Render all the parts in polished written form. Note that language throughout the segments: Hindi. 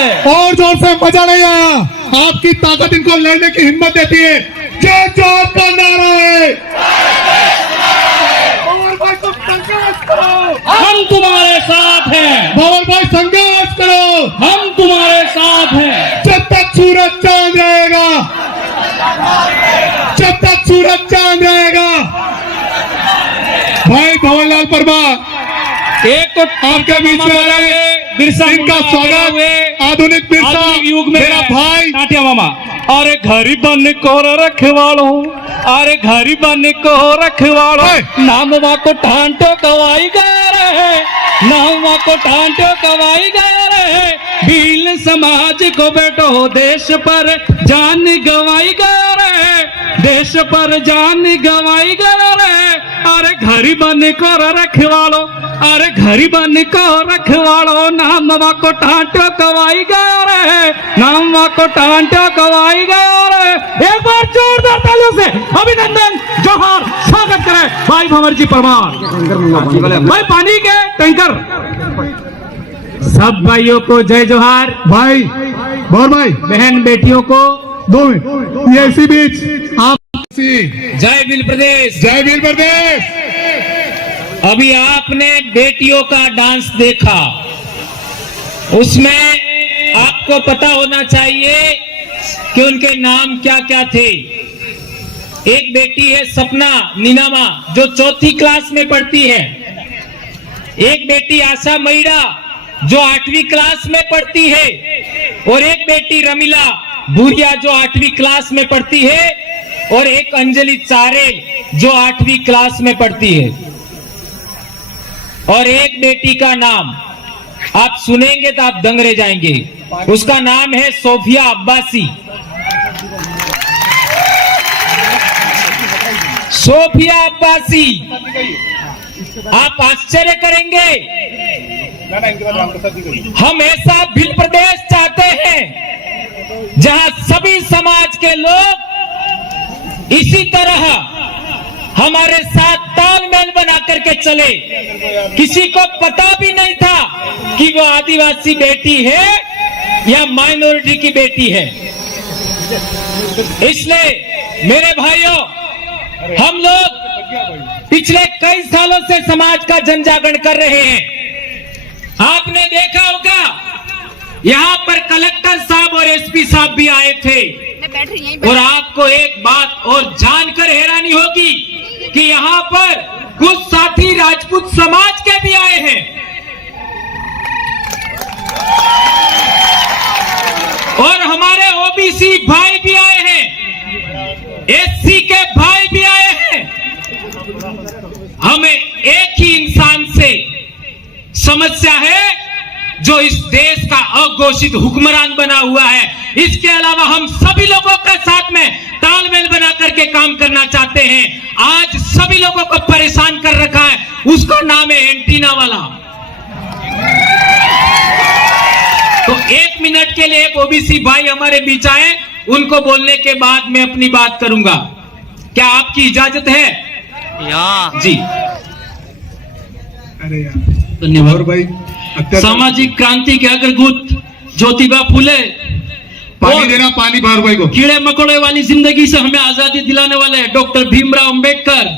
है। और जोर से मजा नहीं आया। आपकी ताकत इनको लड़ने की हिम्मत देती है। जय जोर का नारा है। भंवर भाई तुम संघर्ष करो, हम तुम्हारे साथ हैं। भंवर भाई संघर्ष करो, हम तुम्हारे साथ हैं। जब तक सूरज चांद रहेगा, जब तक सूरज चांद रहेगा। भाई भंवरलाल परमार एक तो आपके बीच में आए, बिरसा इनका मुंडा स्वागत। हुए आधुनिक बिरसा आधुनिक युग में मेरा भाई। टाटिया मामा। अरे घरी बन को रखवालो, अरे घरी बन को रखवालो, नाम को ठांटो कवाई गए रहे, नाम को ठांटो कवाई गए रहे। भील समाज को बेटो देश पर जान गवाई गए रहे, देश पर जान गवाई गए रहे। अरे घरी बन को रखवालो, अरे घरी बन को रखवालो, नाम को ठांटो कवाई गए रहे, नाम को ठांटो कवाई गए रहे। एक बार जोरदार तालियों से अभिनंदन, जोहार, स्वागत करें भाई भंवर जी परमार। भाई पानी के टैंकर सब भाइयों को जय जोहार। भाई भंवर भाई, बहन बेटियों को 2 मिनट ये इसी बीच आप जय भील प्रदेश। जय भील प्रदेश। अभी आपने बेटियों का डांस देखा, उसमें आपको पता होना चाहिए कि उनके नाम क्या क्या थे। एक बेटी है सपना नीनामा जो 4th क्लास में पढ़ती है, एक बेटी आशा मैड़ा जो 8वीं क्लास में पढ़ती है, और एक बेटी रमीला भूरिया जो 8वीं क्लास में पढ़ती है, और एक अंजलि चारेल जो 8वीं क्लास में पढ़ती है। और एक बेटी का नाम आप सुनेंगे तो आप दंग रह जाएंगे, उसका नाम है सोफिया अब्बासी। सोफिया अब्बासी, आप आश्चर्य करेंगे। हम ऐसा भील प्रदेश चाहते हैं जहां सभी समाज के लोग इसी तरह हमारे साथ तालमेल बना करके चले। किसी को पता भी नहीं था कि वो आदिवासी बेटी है या माइनॉरिटी की बेटी है। इसलिए मेरे भाइयों, हम लोग पिछले कई सालों से समाज का जन जागरण कर रहे हैं। आपने देखा होगा यहाँ पर कलेक्टर साहब और एसपी साहब भी आए थे, और आपको एक बात और जानकर हैरानी होगी कि यहाँ पर कुछ साथी राजपूत समाज के भी आए हैं, और हमारे ओबीसी भाई भी आए हैं, एससी के भाई भी आए हैं। हमें एक ही इंसान से समस्या है जो इस देश का अघोषित हुक्मरान बना हुआ है। इसके अलावा हम सभी लोगों के साथ में तालमेल बना करके काम करना चाहते हैं। आज सभी लोगों को परेशान कर रखा है, उसका नाम है एंटीना वाला। तो 1 मिनट के लिए एक ओबीसी भाई हमारे बीच आए, उनको बोलने के बाद मैं अपनी बात करूंगा। क्या आपकी इजाजत है? जी धन्यवाद भाई। सामाजिक क्रांति के अग्रदूत ज्योतिबा फुले, पानी देना, पानी भंवर भाई को। कीड़े मकोड़े वाली जिंदगी से हमें आजादी दिलाने वाले डॉक्टर भीमराव अंबेडकर,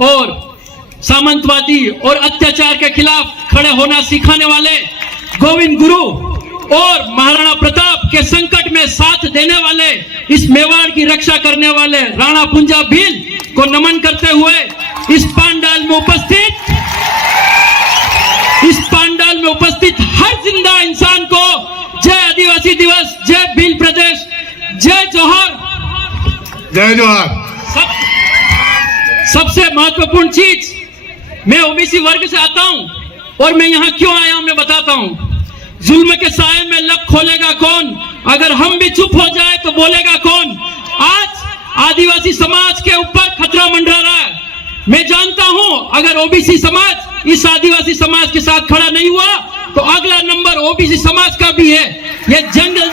और सामंतवादी और अत्याचार के खिलाफ खड़े होना सिखाने वाले गोविंद गुरु, और महाराणा प्रताप के संकट में साथ देने वाले, इस मेवाड़ की रक्षा करने वाले राणा पुंजा भील को नमन करते हुए इस पंडाल में उपस्थित हर जिंदा इंसान को जय आदिवासी दिवस, जय भील प्रदेश, जय जोहार। जय जोहार। सबसे महत्वपूर्ण चीज, मैं ओबीसी वर्ग से आता हूं, और मैं यहां क्यों आया हूं मैं बताता हूं। जुल्म के साए में लब खोलेगा कौन? अगर हम भी चुप हो जाए तो बोलेगा कौन? आज आदिवासी समाज के ऊपर खतरा मंडरा रहा है। मैं जानता हूं अगर ओबीसी समाज इस आदिवासी समाज के साथ खड़ा नहीं हुआ तो अगला नंबर ओबीसी समाज का भी है। ये जंगल,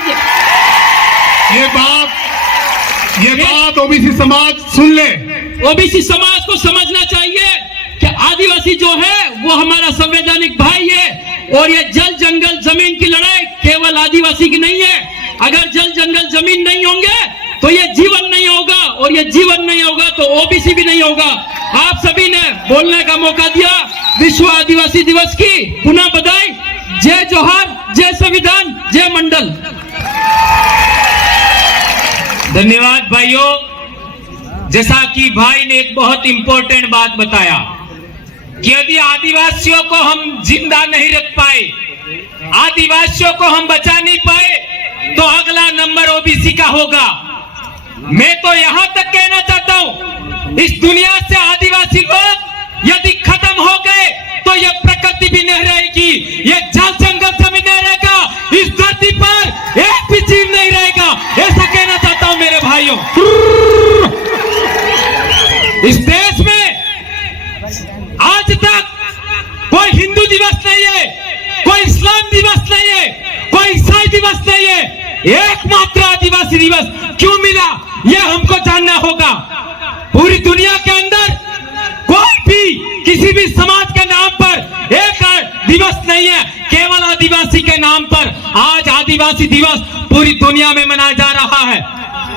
ये बात ओबीसी समाज सुन ले। ओबीसी समाज को समझना चाहिए कि आदिवासी जो है वो हमारा संवैधानिक भाई है, और ये जल जंगल जमीन की लड़ाई केवल आदिवासी की नहीं है। अगर जल जंगल जमीन नहीं होंगे तो ये जीवन नहीं होगा, और ये जीवन नहीं होगा तो ओबीसी भी नहीं होगा। आप सभी ने बोलने का मौका दिया। विश्व आदिवासी दिवस की पुनः बधाई। जय जोहार, जय संविधान, जय मंडल। धन्यवाद भाइयों। जैसा कि भाई ने एक बहुत इंपॉर्टेंट बात बताया कि यदि आदिवासियों को हम जिंदा नहीं रख पाए, आदिवासियों को हम बचा नहीं पाए, तो अगला नंबर ओबीसी का होगा। मैं तो यहां तक कहना चाहता हूं, इस दुनिया से आदिवासी लोग यदि खत्म हो गए तो ये प्रकृति भी नहीं रहेगी, ये जल जंगल से भी नहीं रहेगा, इस धरती पर एक भी जीव नहीं रहेगा। ऐसा कहना चाहता हूं मेरे भाइयों। इस देश में आज तक कोई हिंदू दिवस नहीं है, कोई इस्लाम दिवस नहीं है, कोई ईसाई दिवस नहीं है, एकमात्र आदिवासी दिवस क्यों मिला यह हमको जानना होगा। पूरी दुनिया के अंदर कोई भी किसी भी समाज के नाम पर एक दिवस नहीं है, केवल आदिवासी के नाम पर आज आदिवासी दिवस पूरी दुनिया में मनाया जा रहा है।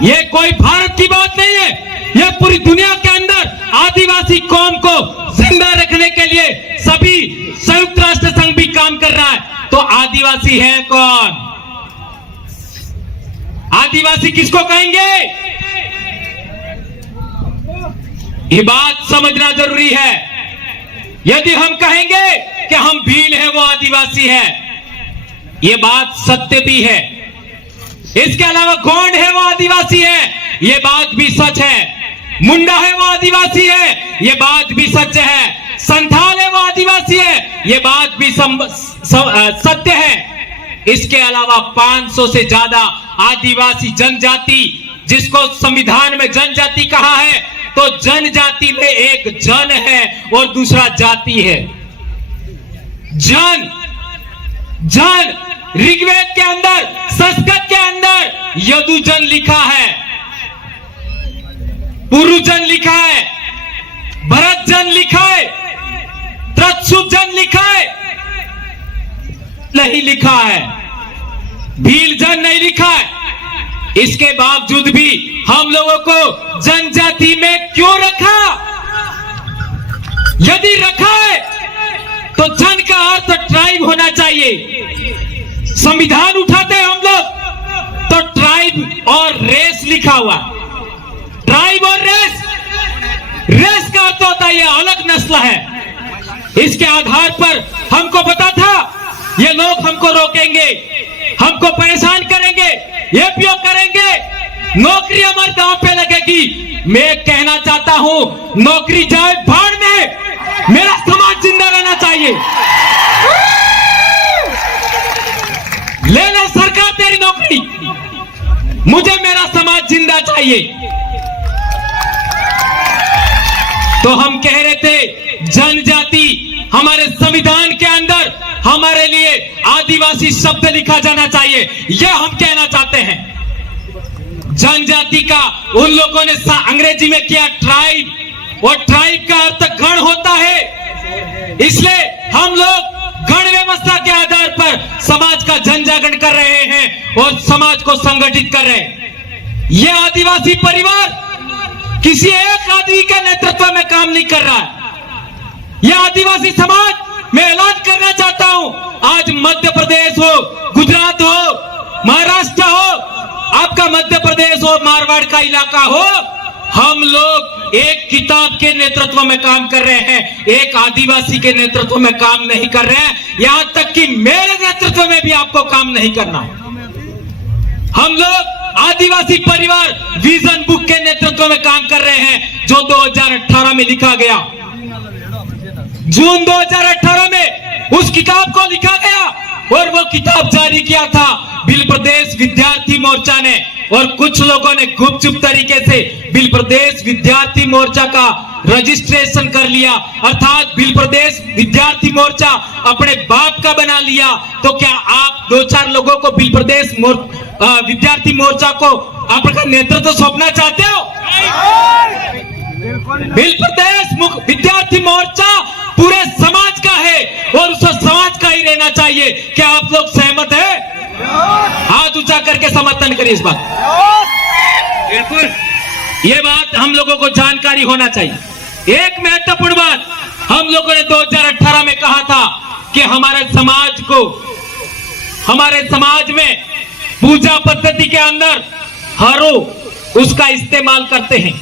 यह कोई भारत की बात नहीं है, यह पूरी दुनिया के अंदर आदिवासी कौम को जिंदा रखने के लिए सभी संयुक्त राष्ट्र संघ भी काम कर रहा है। तो आदिवासी है कौन? आदिवासी किसको कहेंगे? ये बात समझना जरूरी है। यदि हम कहेंगे कि हम भील हैं वो आदिवासी है, ये बात सत्य भी है। इसके अलावा गोंड है वो आदिवासी है, ये बात भी सच है। मुंडा है वो आदिवासी है, ये बात भी सच है। संथाल है वो आदिवासी है, ये बात भी सत्य है। इसके अलावा 500 से ज्यादा आदिवासी जनजाति, जिसको संविधान में जनजाति कहा है, तो जनजाति में एक जन है और दूसरा जाति है। जन ऋग्वेद के अंदर, संस्कृत के अंदर यदुजन लिखा है, पुरुजन लिखा है, भरतजन लिखा है, त्रत्सुजन लिखा है, नहीं लिखा है, भीलजन नहीं लिखा है। इसके बावजूद भी हम लोगों को जनजाति में क्यों रखा? यदि रखा है तो जन का अर्थ ट्राइब होना चाहिए। संविधान उठाते हैं हम लोग तो ट्राइब और रेस लिखा हुआ। ट्राइब और रेस का अर्थ होता है ये अलग नस्ल है। इसके आधार पर हमको पता था ये लोग हमको रोकेंगे, हमको परेशान करेंगे, ये उपयोग करेंगे, नौकरी हमारे दांव पे लगेगी। मैं कहना चाहता हूं नौकरी जाए भाड़ में, मेरा समाज जिंदा रहना चाहिए। ले ले सरकार तेरी नौकरी, मुझे मेरा समाज जिंदा चाहिए। तो हम कह रहे थे जनजाति, हमारे संविधान के अंदर हमारे लिए आदिवासी शब्द लिखा जाना चाहिए, यह हम कहना चाहते हैं। जनजाति का उन लोगों ने अंग्रेजी में किया ट्राइब, और ट्राइब का अर्थ गण होता है। इसलिए हम लोग गण व्यवस्था के आधार पर समाज का जनजागरण कर रहे हैं और समाज को संगठित कर रहे हैं। यह आदिवासी परिवार किसी एक आदमी के नेतृत्व में काम नहीं कर रहा है। यह आदिवासी समाज, मैं ऐलान करना चाहता हूं, आज मध्य प्रदेश हो, गुजरात हो, महाराष्ट्र हो, आपका मध्य प्रदेश हो, मारवाड़ का इलाका हो, हम लोग एक किताब के नेतृत्व में काम कर रहे हैं, एक आदिवासी के नेतृत्व में काम नहीं कर रहे हैं। यहां तक कि मेरे नेतृत्व में भी आपको काम नहीं करना। हम लोग आदिवासी परिवार विजन बुक के नेतृत्व में काम कर रहे हैं, जो 2018 में लिखा गया। जून 2018 में उस किताब को लिखा गया और वो किताब जारी किया था भील प्रदेश विद्यार्थी मोर्चा ने, और कुछ लोगों ने गुपचुप तरीके से भील प्रदेश विद्यार्थी मोर्चा का रजिस्ट्रेशन कर लिया, अर्थात भील प्रदेश विद्यार्थी मोर्चा अपने बाप का बना लिया। तो क्या आप 2-4 लोगों को भील प्रदेश विद्यार्थी मोर्चा को आपका नेतृत्व सौंपना चाहते हो? भिल प्रदेश विद्यार्थी मोर्चा पूरे समाज का है और उस समाज का ही रहना चाहिए। क्या आप लोग सहमत हैं? हाथ ऊंचा करके समर्थन करिए इस बात। ये बात हम लोगों को जानकारी होना चाहिए। एक महत्वपूर्ण बात, हम लोगों ने 2018 में कहा था कि हमारे समाज में पूजा पद्धति के अंदर हरो उसका इस्तेमाल करते हैं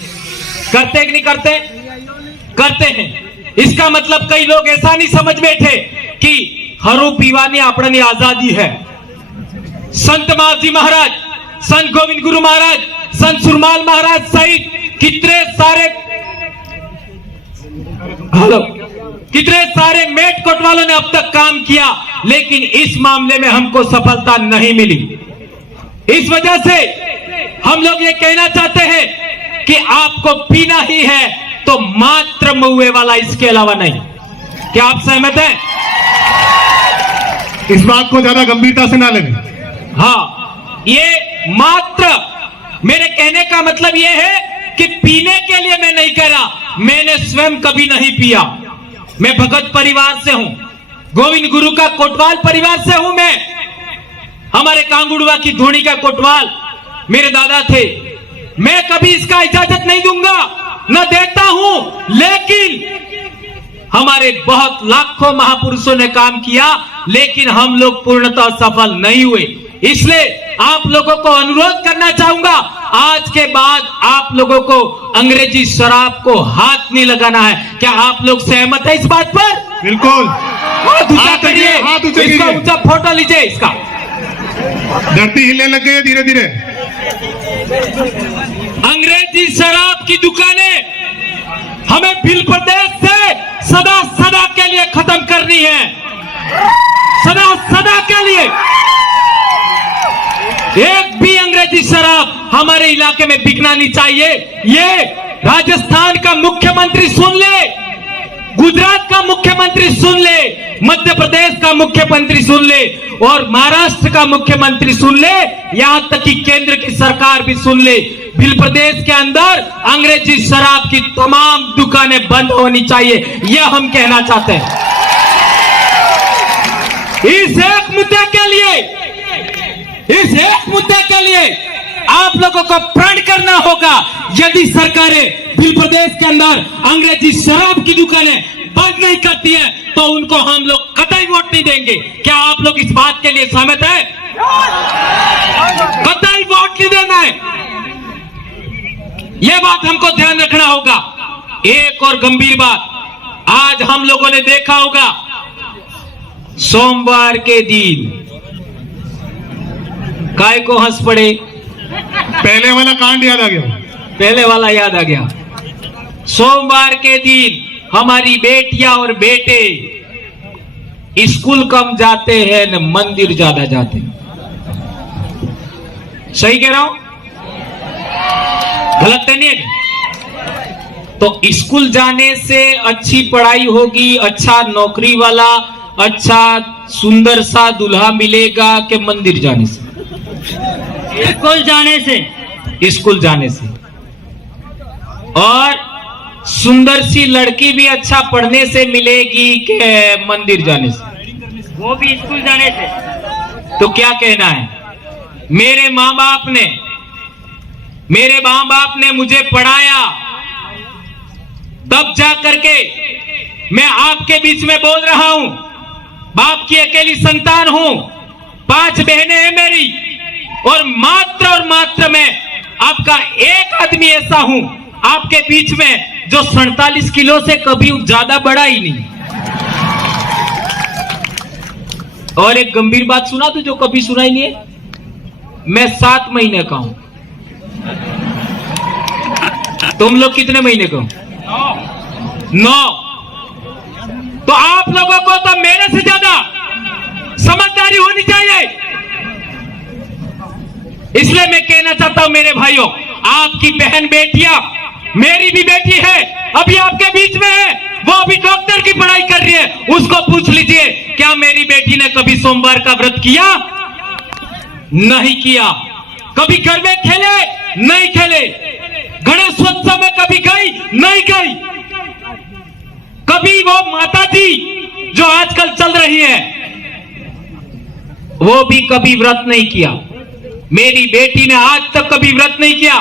कि नहीं करते? करते हैं। इसका मतलब कई लोग ऐसा नहीं समझ बैठे कि हरो पीवानी अपनी आजादी है। संत मावजी महाराज, संत गोविंद गुरु महाराज, संत सुरमाल महाराज सहित कितने सारे मेट कोतवालों ने अब तक काम किया, लेकिन इस मामले में हमको सफलता नहीं मिली। इस वजह से हम लोग ये कहना चाहते हैं कि आपको पीना ही है तो मात्र महुए वाला, इसके अलावा नहीं। क्या आप सहमत हैं? इस बात को ज्यादा गंभीरता से ना लें। हाँ, ये मात्र, मेरे कहने का मतलब ये है कि पीने के लिए मैं नहीं कह रहा, मैंने स्वयं कभी नहीं पिया। मैं भगत परिवार से हूं, गोविंद गुरु का कोटवाल परिवार से हूं मैं। हमारे कांगुड़वा की धोनी का कोटवाल मेरे दादा थे। मैं कभी इसका इजाजत नहीं दूंगा, न देता हूं, लेकिन हमारे बहुत लाखों महापुरुषों ने काम किया, लेकिन हम लोग पूर्णतः सफल नहीं हुए। इसलिए आप लोगों को अनुरोध करना चाहूंगा, आज के बाद आप लोगों को अंग्रेजी शराब को हाथ नहीं लगाना है। क्या आप लोग सहमत है इस बात पर? बिल्कुल। हाथ ऊंचा करिए, इसका ऊंचा फोटो लीजिए इसका। धरती हिलने लग गई है धीरे धीरे। अंग्रेजी शराब की दुकानें हमें भिल प्रदेश से सदा सदा के लिए खत्म करनी है, सदा सदा के लिए। एक भी अंग्रेजी शराब हमारे इलाके में बिकना नहीं चाहिए। ये राजस्थान का मुख्यमंत्री सुन ले, गुजरात का मुख्यमंत्री सुन ले, मध्य प्रदेश का मुख्यमंत्री सुन ले और महाराष्ट्र का मुख्यमंत्री सुन ले, यहां तक कि केंद्र की सरकार भी सुन ले। भिल प्रदेश के अंदर अंग्रेजी शराब की तमाम दुकानें बंद होनी चाहिए, यह हम कहना चाहते हैं। इस एक मुद्दे के लिए आप लोगों को प्रण करना होगा। यदि सरकारें भिल प्रदेश के अंदर अंग्रेजी शराब की दुकानें बंद नहीं करती है तो उनको हम लोग कतई वोट नहीं देंगे। क्या आप लोग इस बात के लिए सहमत है? कतई वोट नहीं देना है, यह बात हमको ध्यान रखना होगा। एक और गंभीर बात, आज हम लोगों ने देखा होगा सोमवार के दिन काय को हंस पड़े, पहले वाला कांड याद आ गया। पहले वाला याद आ गया। सोमवार के दिन हमारी बेटियां और बेटे स्कूल कम जाते हैं न मंदिर ज्यादा जाते हैं। सही कह रहा हूं? गलत तो नहीं है? तो स्कूल जाने से अच्छी पढ़ाई होगी, अच्छा नौकरी वाला, अच्छा सुंदर सा दूल्हा मिलेगा कि मंदिर जाने से? स्कूल जाने से। स्कूल जाने से। और सुंदर सी लड़की भी अच्छा पढ़ने से मिलेगी कि मंदिर जाने से? वो भी स्कूल जाने से। तो क्या कहना है? मेरे माँ बाप ने मुझे पढ़ाया, तब जा करके मैं आपके बीच में बोल रहा हूं। बाप की अकेली संतान हूं, 5 बहनें हैं मेरी, और मात्र मैं आपका एक आदमी ऐसा हूं आपके बीच में जो 47 किलो से कभी ज्यादा बड़ा ही नहीं। और एक गंभीर बात सुना दो जो कभी सुना ही नहीं है, मैं 7 महीने का हूं। तुम लोग कितने महीने का हो? 9। तो आप लोगों को तो मेरे से ज्यादा समझदारी होनी चाहिए। इसलिए मैं कहना चाहता हूं मेरे भाइयों, आपकी बहन बेटियां, मेरी भी बेटी है, अभी आपके बीच में है, वो अभी डॉक्टर की पढ़ाई कर रही है, उसको पूछ लीजिए क्या मेरी बेटी ने कभी सोमवार का व्रत किया? नहीं किया। कभी घर में खेले? नहीं खेले। गणेशोत्सव में कभी गई? नहीं गई। कभी वो माता जी जो आजकल चल रही है वो भी कभी व्रत नहीं किया। मेरी बेटी ने आज तक कभी व्रत नहीं किया।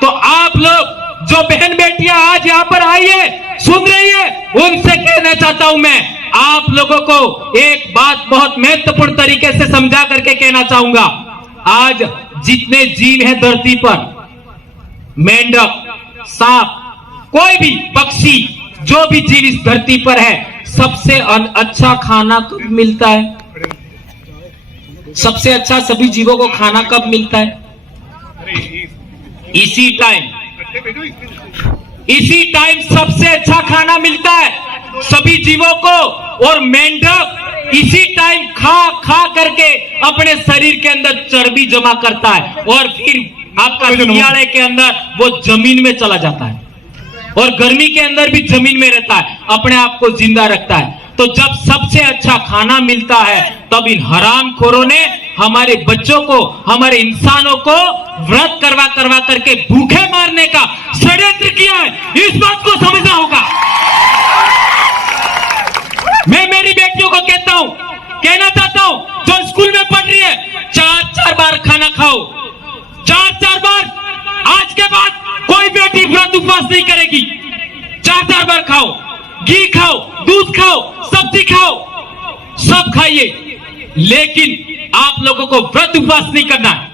तो आप लोग जो बहन बेटियां आज यहां पर आई है, सुन रही है, उनसे कहना चाहता हूं मैं, आप लोगों को एक बात बहुत महत्वपूर्ण तरीके से समझा करके कहना चाहूंगा। आज जितने जीव हैं धरती पर, मेंढक, सांप, कोई भी पक्षी, जो भी जीव इस धरती पर है, सबसे अच्छा खाना कब मिलता है? सबसे अच्छा सभी जीवों को खाना कब मिलता है? इसी टाइम सबसे अच्छा खाना मिलता है सभी जीवों को। और मेंढक इसी टाइम खा करके अपने शरीर के अंदर चर्बी जमा करता है और फिर आपका सियाड़े के अंदर वो जमीन में चला जाता है और गर्मी के अंदर भी जमीन में रहता है, अपने आप को जिंदा रखता है। तो जब सबसे अच्छा खाना मिलता है तब इन हरामखोरों ने हमारे बच्चों को, हमारे इंसानों को व्रत करवा करवा करके भूखे मारने का षड्यंत्र किया है। इस बात को समझना होगा। मैं मेरी बेटियों को कहना चाहता हूं, जो स्कूल में पढ़ रही है, 4-4 बार खाना खाओ, 4-4 बार। आज के बाद कोई बेटी व्रत उपवास नहीं करेगी। 4-4 बार खाओ, घी खाओ, दूध खाओ, सब्जी खाओ, सब खाइए, लेकिन आप लोगों को व्रत उपवास नहीं करना है।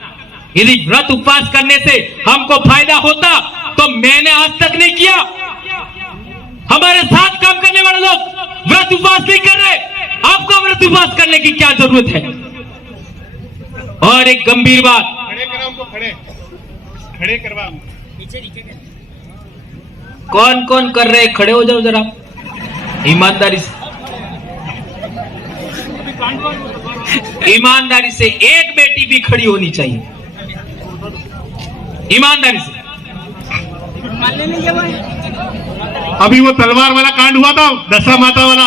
यदि व्रत उपवास करने से हमको फायदा होता तो मैंने आज तक नहीं किया। हमारे साथ काम करने वाले लोग व्रत उपवास नहीं कर रहे, आपको व्रत उपवास करने की क्या जरूरत है? और एक गंभीर बात, खड़े करवा, कौन कौन कर रहे? खड़े हो जाओ जरा ईमानदारी से। ईमानदारी से एक बेटी भी खड़ी होनी चाहिए, ईमानदारी से। अभी वो तलवार वाला कांड हुआ था, दशा माता वाला,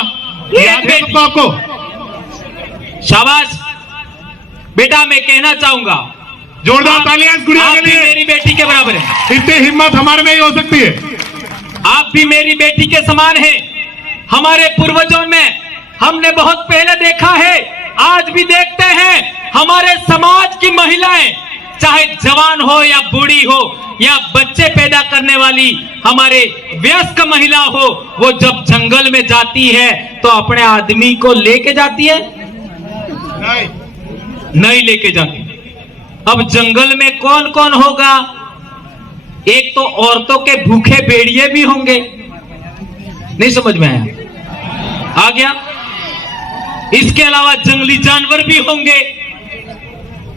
याद है सबको? आपको शाबाश बेटा। मैं कहना चाहूंगा, जोरदार तालियां इस गुड़िया के लिए। मेरी बेटी के बराबर है। इतनी हिम्मत हमारे में ही हो सकती है। आप भी मेरी बेटी के समान हैं। हमारे पूर्वजों में हमने बहुत पहले देखा है, आज भी देखते हैं, हमारे समाज की महिलाएं, चाहे जवान हो या बूढ़ी हो या बच्चे पैदा करने वाली हमारे वयस्क महिला हो, वो जब जंगल में जाती है तो अपने आदमी को लेके जाती है? नहीं लेके जाती। अब जंगल में कौन कौन होगा? एक तो औरतों के भूखे भेड़िए भी होंगे। नहीं समझ में आया? आ गया? इसके अलावा जंगली जानवर भी होंगे।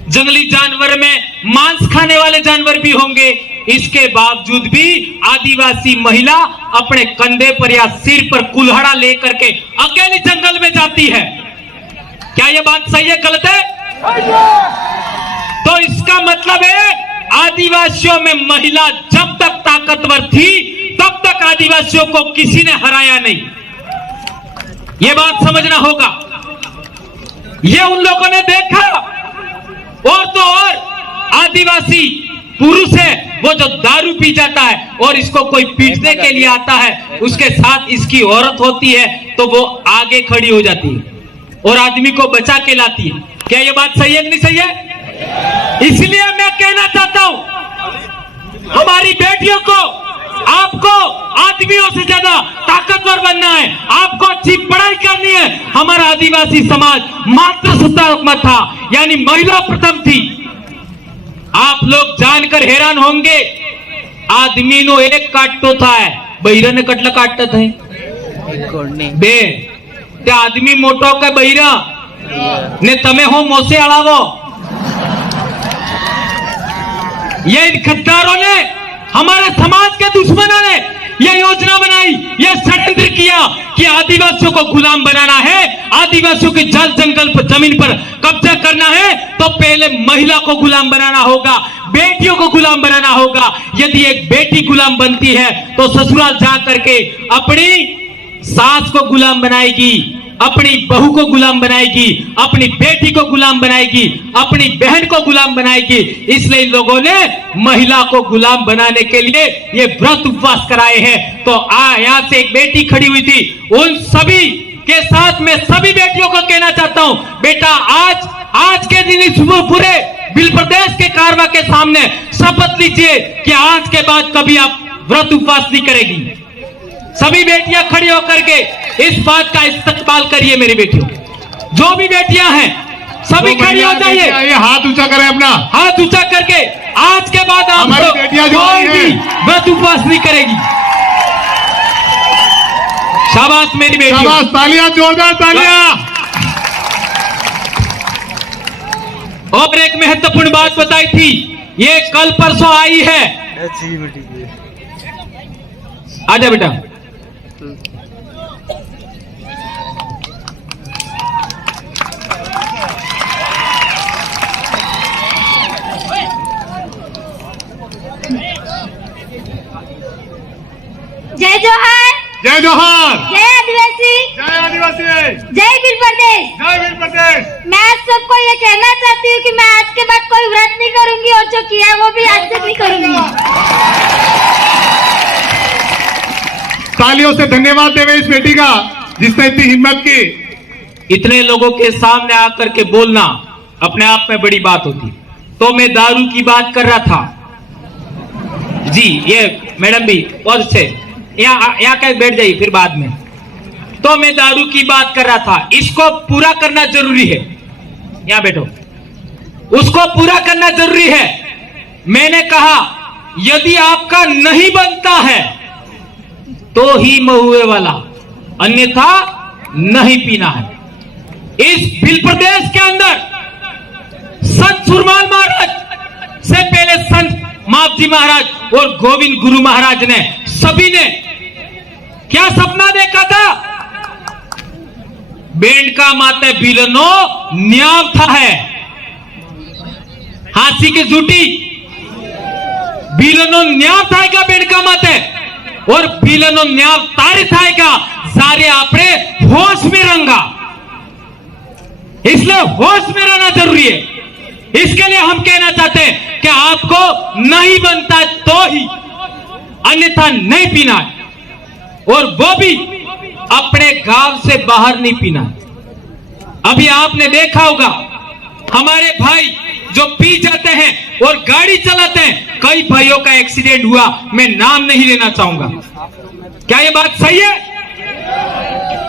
जंगली जानवर में मांस खाने वाले जानवर भी होंगे। इसके बावजूद भी आदिवासी महिला अपने कंधे पर या सिर पर कुल्हाड़ा लेकर के अकेली जंगल में जाती है। क्या यह बात सही है, गलत है? तो इसका मतलब है आदिवासियों में महिला जब तक ताकतवर थी तब तक आदिवासियों को किसी ने हराया नहीं। यह बात समझना होगा। यह उन लोगों ने देखा। और तो और आदिवासी पुरुष है वो जो दारू पी जाता है और इसको कोई पीटने के लिए आता है, उसके साथ इसकी औरत होती है तो वो आगे खड़ी हो जाती है और आदमी को बचा के लाती है। क्या ये बात सही है कि नहीं सही है? इसलिए मैं कहना चाहता हूं, हमारी बेटियों को, आपको आदमियों से ज्यादा ताकतवर बनना है, आपको अच्छी पढ़ाई करनी है। हमारा आदिवासी समाज मातृसत्तात्मक था, यानी महिला प्रथम थी। आप लोग जानकर हैरान होंगे, आदमी नो एक काटतो था, बहिरा ने कटला काटत है बे ते आदमी मोटो के बहिरा ने तमे हो मोसे अड़ावो। ये इन गद्दारों ने, हमारे समाज के दुश्मनों ने यह योजना बनाई, यह षड्यंत्र किया कि आदिवासियों को गुलाम बनाना है, आदिवासियों के जल जंगल पर जमीन पर कब्जा करना है तो पहले महिला को गुलाम बनाना होगा, बेटियों को गुलाम बनाना होगा। यदि एक बेटी गुलाम बनती है तो ससुराल जा करके अपनी सास को गुलाम बनाएगी, अपनी बहू को गुलाम बनाएगी, अपनी बेटी को गुलाम बनाएगी, अपनी बहन को गुलाम बनाएगी। इसलिए इन लोगों ने महिला को गुलाम बनाने के लिए ये व्रत उपवास कराए हैं। तो यहाँ से एक बेटी खड़ी हुई थी, उन सभी के साथ मैं सभी बेटियों को कहना चाहता हूं, बेटा आज के दिन इस पूरे बिल प्रदेश के कारवा के सामने शपथ लीजिए कि आज के बाद कभी आप व्रत उपवास नहीं करेगी। सभी बेटियां खड़ी होकर के इस बात का इस्तकबाल करिए। मेरी बेटियों, जो भी बेटियां हैं सभी खड़ी हो जाइए, हाथ ऊंचा करें, अपना हाथ ऊंचा करके आज के बाद आप कोई भी व्रत उपवास नहीं करेगी। शाबाश मेरी बेटियों, शाबाश, तालियां, जोरदार तालियां। और एक महत्वपूर्ण बात बताई थी, ये कल परसों आई है। आजा बेटा। जय जोहार, जय जोहार, जय आदिवासी, जय आदिवासी, जय बिल प्रदेश, जय बिल प्रदेश। मैं आप सबको ये कहना चाहती हूँ कि मैं आज के बाद कोई व्रत नहीं करूंगी और जो किया है वो भी आज से नहीं करूंगी। तालियों से धन्यवाद देवे इस बेटी का जिसने इतनी हिम्मत की। इतने लोगों के सामने आकर के बोलना अपने आप में बड़ी बात होती। तो मैं दारू की बात कर रहा था जी, ये मैडम भी बहुत अच्छे, यहाँ कहीं बैठ जाइए फिर बाद में। तो मैं दारू की बात कर रहा था, इसको पूरा करना जरूरी है। यहाँ बैठो, उसको पूरा करना जरूरी है। मैंने कहा यदि आपका नहीं बनता है तो ही महुए वाला, अन्यथा नहीं पीना है। इस बिल प्रदेश के अंदर संत सुरमाल महाराज से पहले संत मापजी महाराज और गोविंद गुरु महाराज ने सभी ने क्या सपना देखा था? बेंड का माते बिलनो न्याव था है, हाथी की जूटी बिलनो न्याव थाएगा बेंड का माते, और बिलनो न्याव तारे थाएगा सारे आपने होश में रंगा। इसलिए होश में रहना जरूरी है। इसके लिए हम कहना चाहते हैं कि आपको नहीं बनता तो ही, अन्यथा नहीं पीना है, और वो भी अपने गांव से बाहर नहीं पीना। अभी आपने देखा होगा हमारे भाई जो पी जाते हैं और गाड़ी चलाते हैं, कई भाइयों का एक्सीडेंट हुआ, मैं नाम नहीं लेना चाहूंगा। क्या ये बात सही है?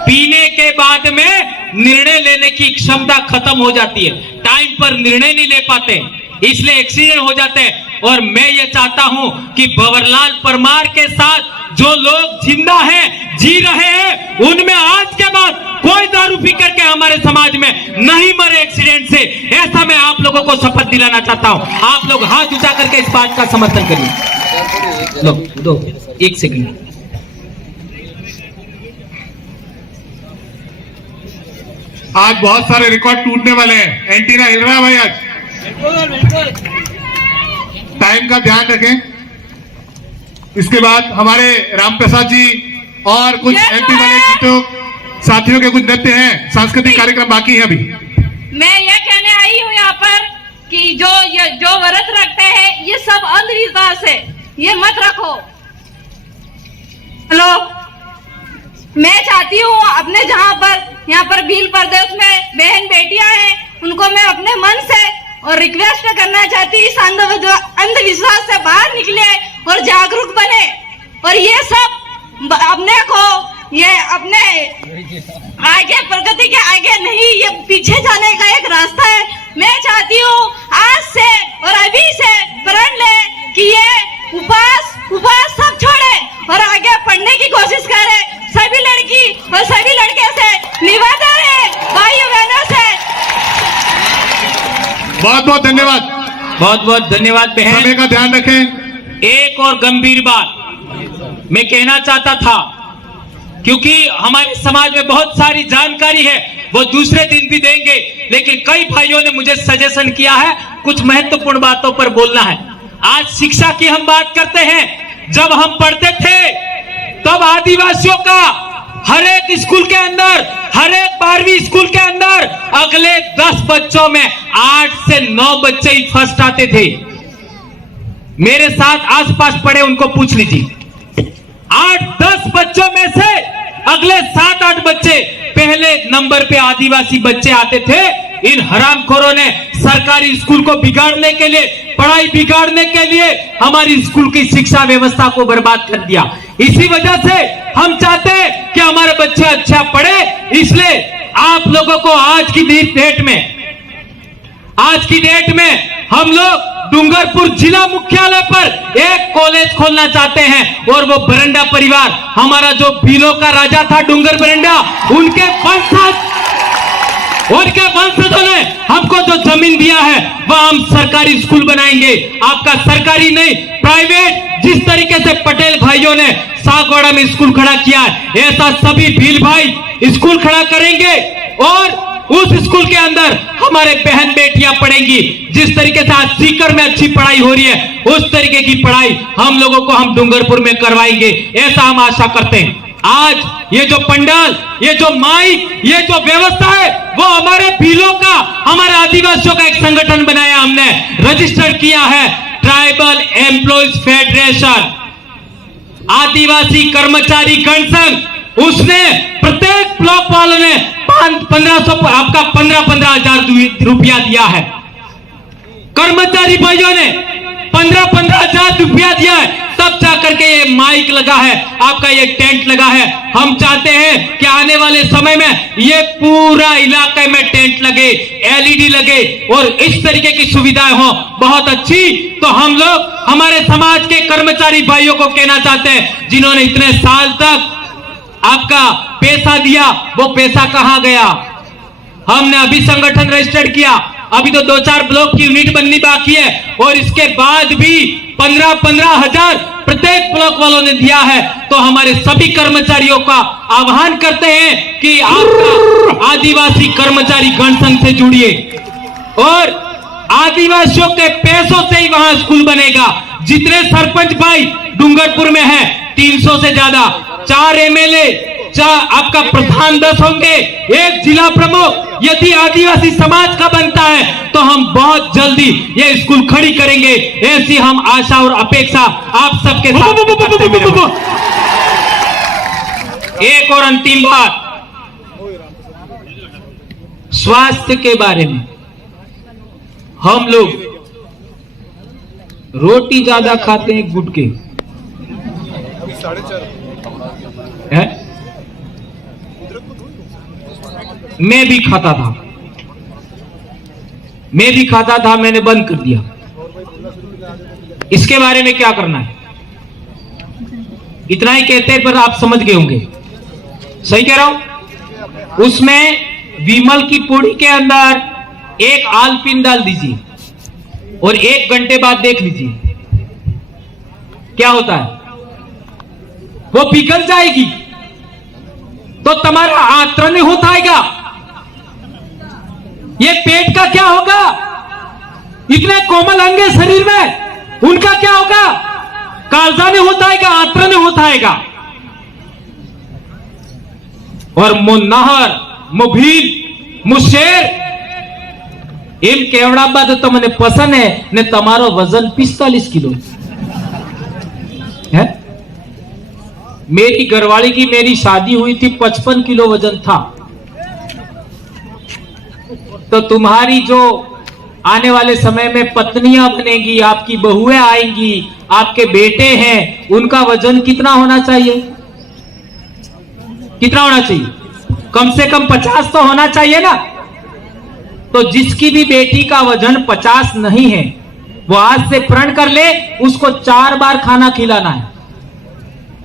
पीने के बाद में निर्णय लेने की क्षमता खत्म हो जाती है, टाइम पर निर्णय नहीं ले पाते, इसलिए एक्सीडेंट हो जाते हैं। और मैं ये चाहता हूं कि भंवरलाल परमार के साथ जो लोग जिंदा हैं, जी रहे हैं, उनमें आज के बाद कोई दारू पी करके हमारे समाज में नहीं मरे एक्सीडेंट से। ऐसा मैं आप लोगों को शपथ दिलाना चाहता हूं। आप लोग हाथ उठा करके इस बात का समर्थन करिए। लो दो एक सेकंड। आज बहुत सारे रिकॉर्ड टूटने वाले हैं। एंटीना हिल रहा है भाई आज। टाइम का ध्यान रखें। इसके बाद हमारे रामप्रसाद जी और कुछ एमपी वाले साथियों के कुछ नृत्य हैं, सांस्कृतिक कार्यक्रम बाकी हैं अभी। मैं ये कहने आई हूँ यहाँ पर कि जो व्रत रखते हैं ये सब अंधविश्वास है, ये मत रखो। हेलो, मैं चाहती हूँ अपने जहाँ पर यहाँ पर भील प्रदेश में बहन बेटियां हैं, उनको मैं अपने मन से और रिक्वेस्ट करना चाहती हूँ, इस अंधविश्वास से बाहर निकले और जागरूक बने, और ये सब अपने को, ये अपने आगे प्रगति के आगे नहीं, ये पीछे जाने का एक रास्ता है। मैं चाहती हूँ आज से और अभी से प्रण ले कि ये उपवास सब छोड़े और आगे पढ़ने की कोशिश करे। सभी लड़की और सभी लड़के से निवेदन है, भाइयों बहनों से। बहुत बहुत धन्यवाद, बहुत बहुत धन्यवाद बहन। समय का ध्यान रखें। एक और गंभीर बात मैं कहना चाहता था, क्योंकि हमारे समाज में बहुत सारी जानकारी है, वो दूसरे दिन भी देंगे, लेकिन कई भाइयों ने मुझे सजेशन किया है कुछ महत्वपूर्ण बातों पर बोलना है। आज शिक्षा की हम बात करते हैं। जब हम पढ़ते थे तब आदिवासियों का हर एक स्कूल के अंदर, हर एक 12वीं स्कूल के अंदर अगले 10 बच्चों में 8 से 9 बच्चे ही फर्स्ट आते थे। मेरे साथ आसपास पड़े उनको पूछ लीजिए, 8-10 बच्चों में से अगले 7-8 बच्चे पहले नंबर पे आदिवासी बच्चे आते थे। इन हरामखोरों ने सरकारी स्कूल को बिगाड़ने के लिए, पढ़ाई बिगाड़ने के लिए हमारी स्कूल की शिक्षा व्यवस्था को बर्बाद कर दिया। इसी वजह से हम चाहते हैं कि हमारे बच्चे अच्छा पढ़े। इसलिए आप लोगों को आज की डेट में हम लोग डूंगरपुर जिला मुख्यालय पर एक कॉलेज खोलना चाहते हैं, और वो बरंडा परिवार, हमारा जो भीलों का राजा था डूंगर बरंडा, उनके वंशजों ने हमको जो जमीन दिया है वह हम सरकारी स्कूल बनाएंगे। आपका सरकारी नहीं, प्राइवेट। जिस तरीके से पटेल भाइयों ने सागवाड़ा में स्कूल खड़ा किया है, ऐसा सभी भील भाई स्कूल खड़ा करेंगे, और उस स्कूल के अंदर हमारे बहन बेटियां पढ़ेंगी। जिस तरीके से आज सीकर में अच्छी पढ़ाई हो रही है, उस तरीके की पढ़ाई हम लोगों को हम डूंगरपुर में करवाएंगे, ऐसा हम आशा करते हैं। आज ये जो पंडाल, ये जो माइक, ये जो व्यवस्था है, वो हमारे भीलों का, हमारे आदिवासियों का एक संगठन बनाया, हमने रजिस्टर किया है, ट्राइबल एम्प्लॉइज फेडरेशन, आदिवासी कर्मचारी गण संघ। उसने प्रत्येक ब्लॉक वालों ने 1500 आपका 15,000 रुपया दिया है। कर्मचारी भाइयों ने 15,000 रुपया दिया है, तब जाकर के ये माइक लगा है, आपका ये टेंट लगा है। हम चाहते हैं कि आने वाले समय में ये पूरा इलाके में टेंट लगे, LED लगे, और इस तरीके की सुविधाएं हो बहुत अच्छी। तो हम लोग हमारे समाज के कर्मचारी भाइयों को कहना चाहते हैं, जिन्होंने इतने साल तक आपका पैसा दिया, वो पैसा कहां गया? हमने अभी संगठन रजिस्टर्ड किया, अभी तो 2-4 ब्लॉक की यूनिट बननी बाकी है, और इसके बाद भी 15-15 हजार प्रत्येक ब्लॉक वालों ने दिया है। तो हमारे सभी कर्मचारियों का आह्वान करते हैं कि आपका आदिवासी कर्मचारी गण संघ से जुड़िए, और आदिवासियों के पैसों से ही वहां स्कूल बनेगा। जितने सरपंच भाई डूंगरपुर में है, 300 से ज्यादा, 4 MLA, आपका प्रधान 10 होंगे, 1 जिला प्रमुख। यदि आदिवासी समाज का बनता है तो हम बहुत जल्दी ये स्कूल खड़ी करेंगे, ऐसी हम आशा और अपेक्षा आप सबके साथ करते हैं। एक और अंतिम बात, स्वास्थ्य के बारे में। हम लोग रोटी ज्यादा खाते हैं, गुटके है? मैं भी खाता था, मैंने बंद कर दिया। इसके बारे में क्या करना है? इतना ही कहते हैं, पर आप समझ गए होंगे, सही कह रहा हूं। उसमें विमल की पूड़ी के अंदर एक आलपिन डाल दीजिए, और 1 घंटे बाद देख लीजिए क्या होता है। वो पिघल जाएगी तो तुम्हारा आंतरण हो जाएगा। ये पेट का क्या होगा? इतने कोमल अंग है शरीर में, उनका क्या होगा? कालजाने होता है, आंतरण होता है। और मुन्नहर, मुभील, मुशेर एम केवड़ा बात तो મને પસંદ है ने તમારો वजन 45 किलो है। मेरी घरवाली की मेरी शादी हुई थी, 55 किलो वजन था। तो तुम्हारी जो आने वाले समय में पत्नियां बनेगी, आपकी बहुएं आएंगी, आपके बेटे हैं, उनका वजन कितना होना चाहिए? कितना होना चाहिए? कम से कम 50 तो होना चाहिए ना। तो जिसकी भी बेटी का वजन 50 नहीं है, वो आज से प्रण कर ले, उसको 4 बार खाना खिलाना है।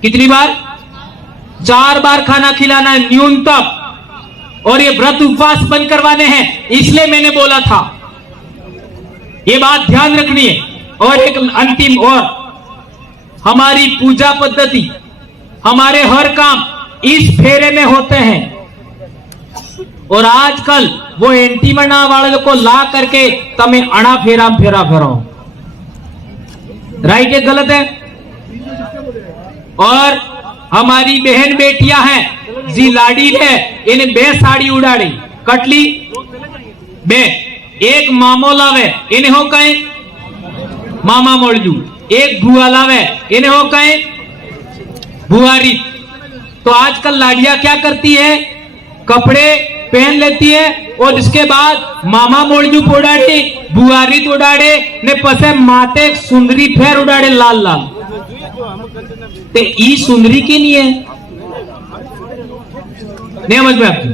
कितनी बार? 4 बार खाना खिलाना है न्यूनतम। और ये व्रत उपवास बंद करवाने हैं, इसलिए मैंने बोला था, ये बात ध्यान रखनी है। और एक अंतिम, और हमारी पूजा पद्धति, हमारे हर काम इस फेरे में होते हैं। और आजकल वो एंटीमना वाले को ला करके तमें अणा फेरा फेरो, राइट है गलत है? और हमारी बहन बेटियां हैं, जी लाडी है इन्हें 2 साड़ी उड़ाड़ी कटली 2 एक मामो लावे इन्हें हो कहे मामा मोड़जू एक भुआ लावे इन्हें हो कहे भुआरी। तो आजकल लाड़ियां क्या करती है कपड़े पहन लेती है और इसके बाद मामा मोड़जू उड़ाड़े बुआरी उड़ाड़े ने पसे माते सुंदरी फेर उड़ाड़े लाल लाल ते ई सुंदरी की नहीं है नहीं समझ में आपकी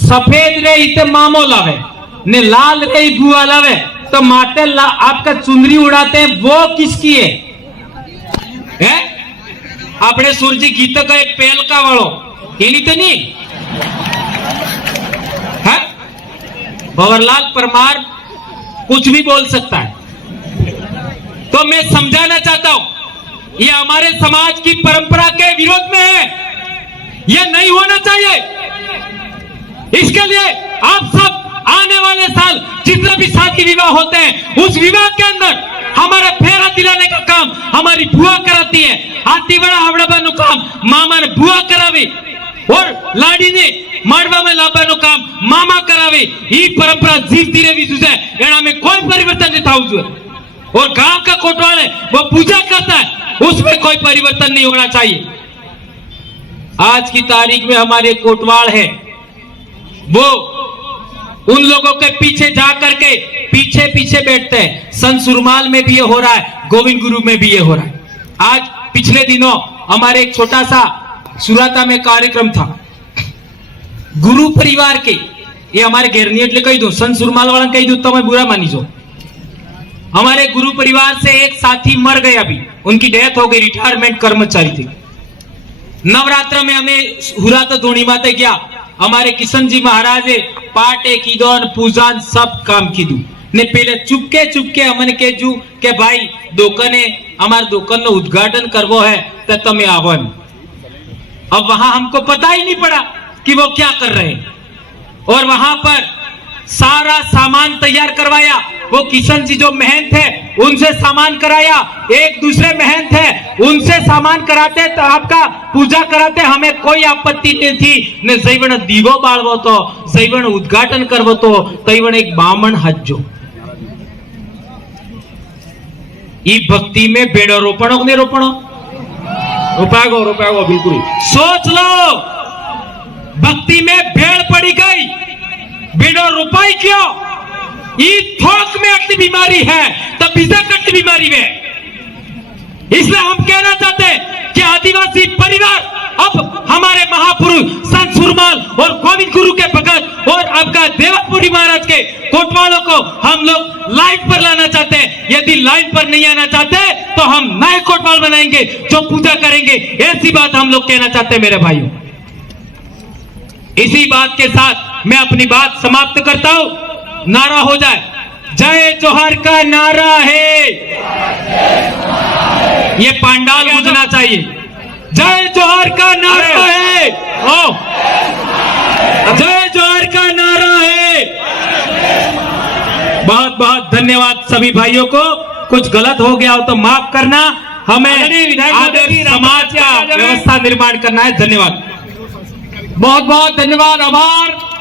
सफेद रे इते मामो लावे ने लाल रे बुआ लावे तो माते आपका चुंदरी उड़ाते हैं वो किसकी है अपने सूरजी गीत का एक पेल का वालों एनी तो नहीं है भंवरलाल परमार कुछ भी बोल सकता है। तो मैं समझाना चाहता हूं ये हमारे समाज की परंपरा के विरोध में है, ये नहीं होना चाहिए। इसके लिए आप सब आने वाले साल जितने भी शादी विवाह होते हैं उस विवाह के अंदर हमारा फेरा दिलाने का काम हमारी बुआ कराती है। हाथी बड़ा हावड़ा बानु काम मामा ने बुआ करावी और लाडी ने माडवा में लाबानु काम मामा करावे। ये परंपरा जीवती रही जुसे एना में कोई परिवर्तन नहीं था जुए। और गांव का कोटवाल है वो पूजा करता है उसमें कोई परिवर्तन नहीं होना चाहिए। आज की तारीख में हमारे कोटवाल है वो उन लोगों के पीछे जा करके पीछे पीछे बैठते हैं। संत सुरमाल में भी ये हो रहा है, गोविंद गुरु में भी ये हो रहा है। आज पिछले दिनों हमारे एक छोटा सा सुराता में कार्यक्रम था गुरु परिवार के, ये हमारे घेरनी एटले कही दो संत सुरमाल वाला कही दो तो मैं बुरा मानी जो। हमारे गुरु परिवार से एक साथी मर गए, अभी उनकी डेथ हो गई, रिटायरमेंट कर्मचारी थे। नवरात्र में हमें हुरा तो धोनी माते गया, हमारे किशन जी महाराज पाटे कीदोन पूजान सब काम कीधु ने पहले चुपके चुपके हमने के जू के भाई दुकाने हमारे दुकान नो उद्घाटन करवो है तो तमे आवो। अब वहां हमको पता ही नहीं पड़ा कि वो क्या कर रहे हैं और वहां पर सारा सामान तैयार करवाया। वो किशन जी जो महंत है उनसे सामान कराया, एक दूसरे महंत है उनसे सामान कराते तो आपका पूजा कराते, हमें कोई आपत्ति नहीं थी। ने जैवण दीवो बाळवो तो जैवण उद्घाटन करवो तो तैवण एक बामण हज्जो। ई भक्ति में बेड़ो रोपणो ने रोपणो रुपागो बिल्कुल सोच लो। भक्ति में भेड़ पड़ी गई, बेड़ो रुपाई क्यों? ये थोक में अटली बीमारी है तब बिजा कटली बीमारी में। इसलिए हम कहना चाहते हैं कि आदिवासी परिवार अब हमारे महापुरुष संत सुरमाल और गोविंद गुरु के भगत और आपका देवपुरी महाराज के कोटवालों को हम लोग लाइन पर लाना चाहते हैं। यदि लाइन पर नहीं आना चाहते तो हम नए कोटवाल बनाएंगे जो पूजा करेंगे, ऐसी बात हम लोग कहना चाहते हैं मेरे भाइयों। इसी बात के साथ मैं अपनी बात समाप्त करता हूं। नारा हो जाए, जय जोहार का नारा है, ये पांडाल गूंजना चाहिए। जय जोहार का नारा है, ओ जय जोहार का नारा है। बहुत बहुत धन्यवाद सभी भाइयों को। कुछ गलत हो गया हो तो माफ करना, हमें आदर्श समाज का व्यवस्था निर्माण करना है। धन्यवाद, बहुत बहुत धन्यवाद, आभार।